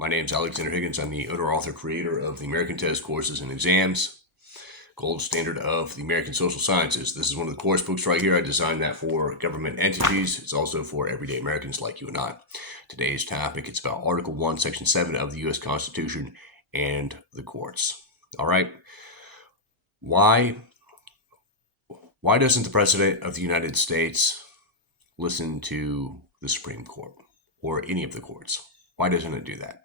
My name is Alexander Higgins. I'm the owner, author, creator of the American Test Courses and Exams, gold standard of the American Social Sciences. This is one of the course books right here. I designed that for government entities. It's also for everyday Americans like you and I. Today's topic, it's about Article 1, Section 7 of the U.S. Constitution and the courts. All right. Why doesn't the President of the United States listen to the Supreme Court or any of the courts? Why doesn't it do that?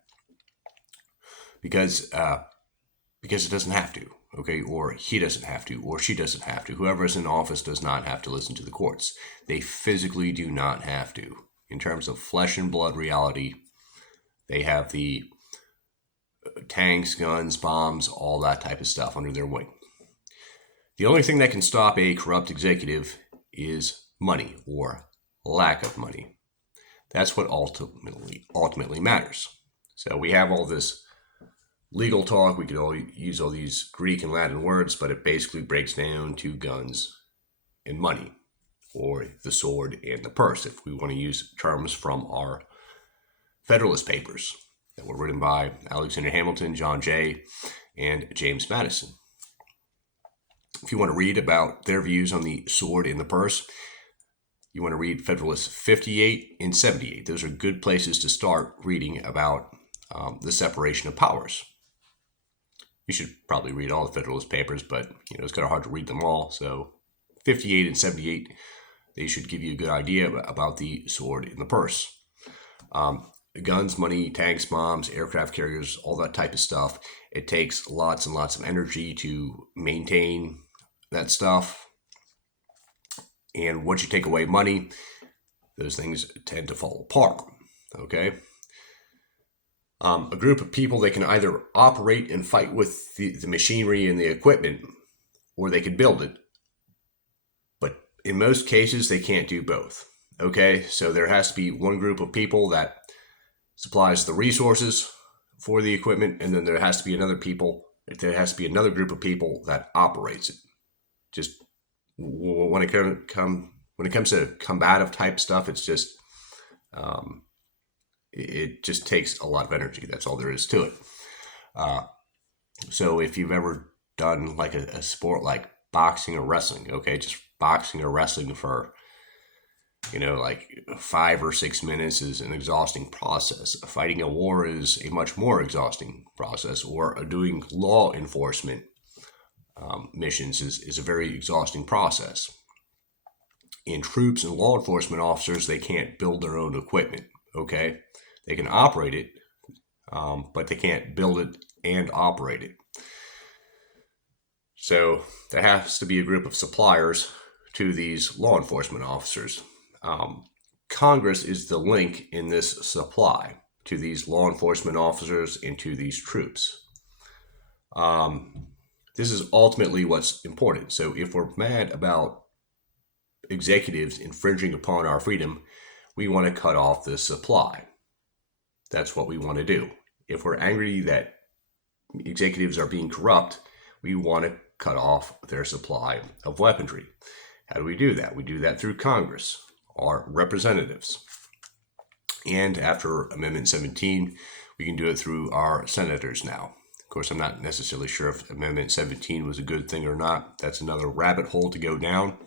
Because it doesn't have to, okay? Or he doesn't have to, or she doesn't have to. Whoever is in office does not have to listen to the courts. They physically do not have to. In terms of flesh and blood reality, they have the tanks, guns, bombs, all that type of stuff under their wing. The only thing that can stop a corrupt executive is money or lack of money. That's what ultimately matters. So we have all this legal talk. We could all use all these Greek and Latin words, but it basically breaks down to guns and money, or the sword and the purse, if we want to use terms from our Federalist papers that were written by Alexander Hamilton, John Jay, and James Madison. If you want to read about their views on the sword and the purse, you want to read Federalist 58 and 78. Those are good places to start reading about the separation of powers. You should probably read all the Federalist papers, but it's kind of hard to read them all. So 58 and 78, they should give you a good idea about the sword and the purse. Guns, money, tanks, bombs, aircraft carriers, all that type of stuff. It takes lots and lots of energy to maintain that stuff. And once you take away money, those things tend to fall apart, okay? A group of people, they can either operate and fight with the machinery and the equipment, or they can build it. But in most cases, they can't do both, okay? So there has to be one group of people that supplies the resources for the equipment, and then there has to be another group of people that operates it. Just when it comes to combative type stuff, it's just it just takes a lot of energy. That's all there is to it. So if you've ever done like a sport like boxing or wrestling, okay, just boxing or wrestling for like 5 or 6 minutes is an exhausting process. Fighting a war is a much more exhausting process, or doing law enforcement missions is a very exhausting process. And troops and law enforcement officers, they can't build their own equipment, okay? They can operate it, but they can't build it and operate it. So there has to be a group of suppliers to these law enforcement officers. Congress is the link in this supply to these law enforcement officers and to these troops. This is ultimately what's important. So if we're mad about executives infringing upon our freedom, we want to cut off this supply. That's what we want to do. If we're angry that executives are being corrupt, we want to cut off their supply of weaponry. How do we do that? We do that through Congress, our representatives. And after Amendment 17, we can do it through our senators now. Of course, I'm not necessarily sure if Amendment 17 was a good thing or not. That's another rabbit hole to go down.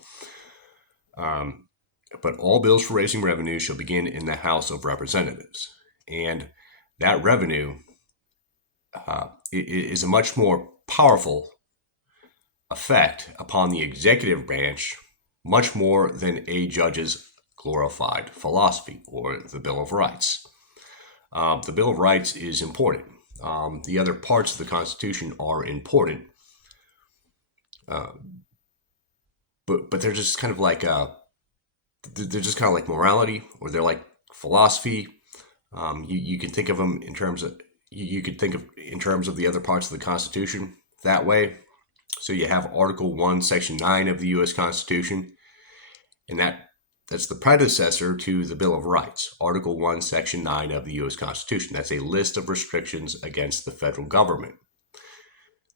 But all bills for raising revenue shall begin in the House of Representatives. And that revenue is a much more powerful effect upon the executive branch, much more than a judge's glorified philosophy or the Bill of Rights. The Bill of Rights is important. The other parts of the Constitution are important, but they're just kind of like morality, or they're like philosophy. You can think of them in terms of the other parts of the Constitution that way. So you have Article 1, Section 9 of the U.S. Constitution, and that's the predecessor to the Bill of Rights. Article 1, Section 9 of the U.S. Constitution. That's a list of restrictions against the federal government.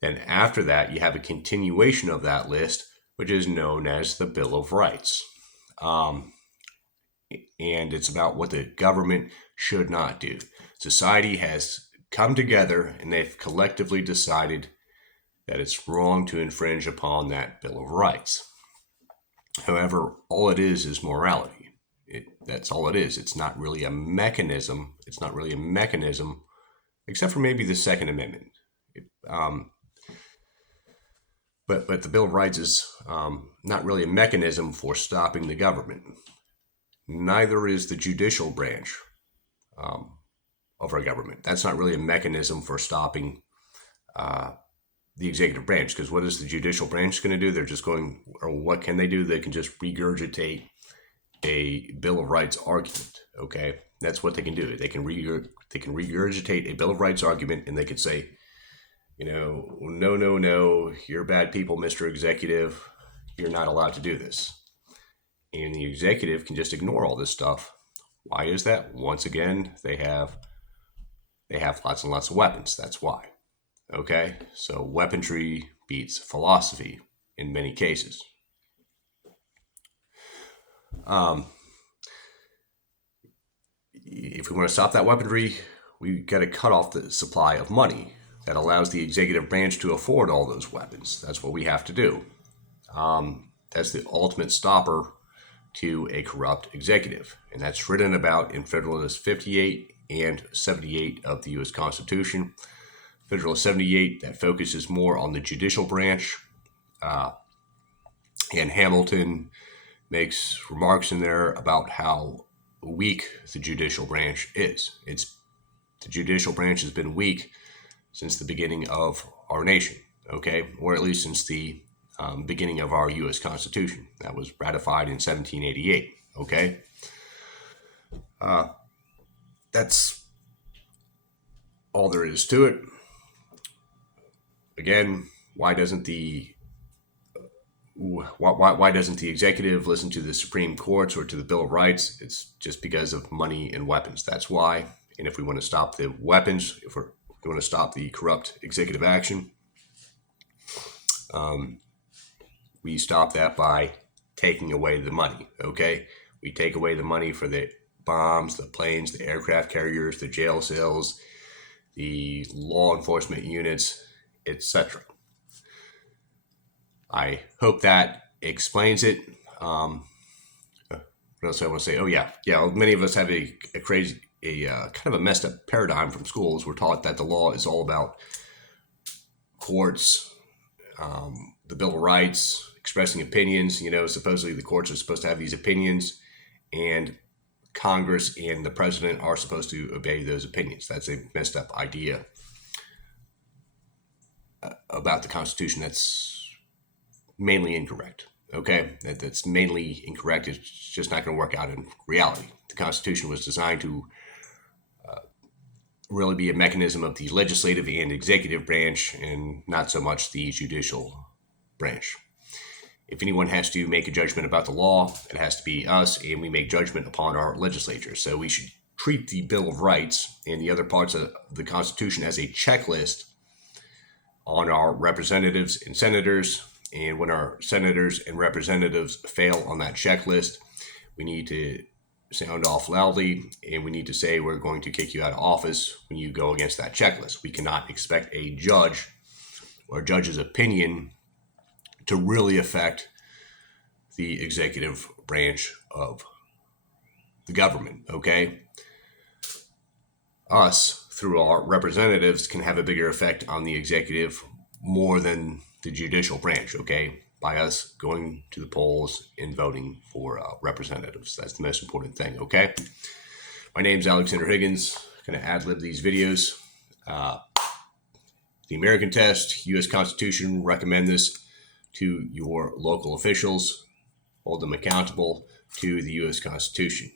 Then after that, you have a continuation of that list, which is known as the Bill of Rights. And it's about what the government should not do. Society has come together and they've collectively decided that it's wrong to infringe upon that Bill of Rights. However, all it is morality. That's all it is. It's not really a mechanism. It's not really a mechanism, except for maybe the Second Amendment. But the Bill of Rights is not really a mechanism for stopping the government. Neither is the judicial branch of our government. That's not really a mechanism for stopping the executive branch, because what is the judicial branch going to do? They're just going, or what can they do? They can just regurgitate a Bill of Rights argument. Okay, that's what they can do. They can regurgitate a Bill of Rights argument, and they could say, no, you're bad people, Mr. Executive. You're not allowed to do this. And the executive can just ignore all this stuff. Why is that? Once again, they have lots and lots of weapons. That's why. Okay, so weaponry beats philosophy in many cases. If we want to stop that weaponry, we got to cut off the supply of money that allows the executive branch to afford all those weapons. That's what we have to do. That's the ultimate stopper to a corrupt executive, and that's written about in Federalist 58 and 78 of the U.S. Constitution. Federalist 78, that focuses more on the judicial branch, and Hamilton makes remarks in there about how weak the judicial branch is. The judicial branch has been weak since the beginning of our nation, okay, or at least since the beginning of our U.S. Constitution. That was ratified in 1788, okay? That's all there is to it. Again, why doesn't the executive listen to the Supreme Courts or to the Bill of Rights? It's just because of money and weapons. That's why. And if we want to stop the weapons, if we want to stop the corrupt executive action, we stop that by taking away the money, okay? We take away the money for the bombs, the planes, the aircraft carriers, the jail cells, the law enforcement units, etc. I hope that explains it. What else I want to say? Oh yeah. Many of us have a crazy, kind of a messed up paradigm from schools. We're taught that the law is all about courts, the Bill of Rights, expressing opinions. Supposedly the courts are supposed to have these opinions, and Congress and the president are supposed to obey those opinions. That's a messed up idea about the Constitution. That's mainly incorrect. Okay, that's mainly incorrect. It's just not going to work out in reality. The Constitution was designed to really be a mechanism of the legislative and executive branch, and not so much the judicial branch. If anyone has to make a judgment about the law, it has to be us, and we make judgment upon our legislature. So we should treat the Bill of Rights and the other parts of the Constitution as a checklist on our representatives and senators. And when our senators and representatives fail on that checklist, we need to sound off loudly, and we need to say we're going to kick you out of office when you go against that checklist. We cannot expect a judge or a judge's opinion to really affect the executive branch of the government, okay? Us, through our representatives, can have a bigger effect on the executive more than the judicial branch, okay? By us going to the polls and voting for representatives. That's the most important thing, okay? My name's Alexander Higgins. I'm going to ad-lib these videos. The American Test, U.S. Constitution, recommend this to your local officials. Hold them accountable to the U.S. Constitution.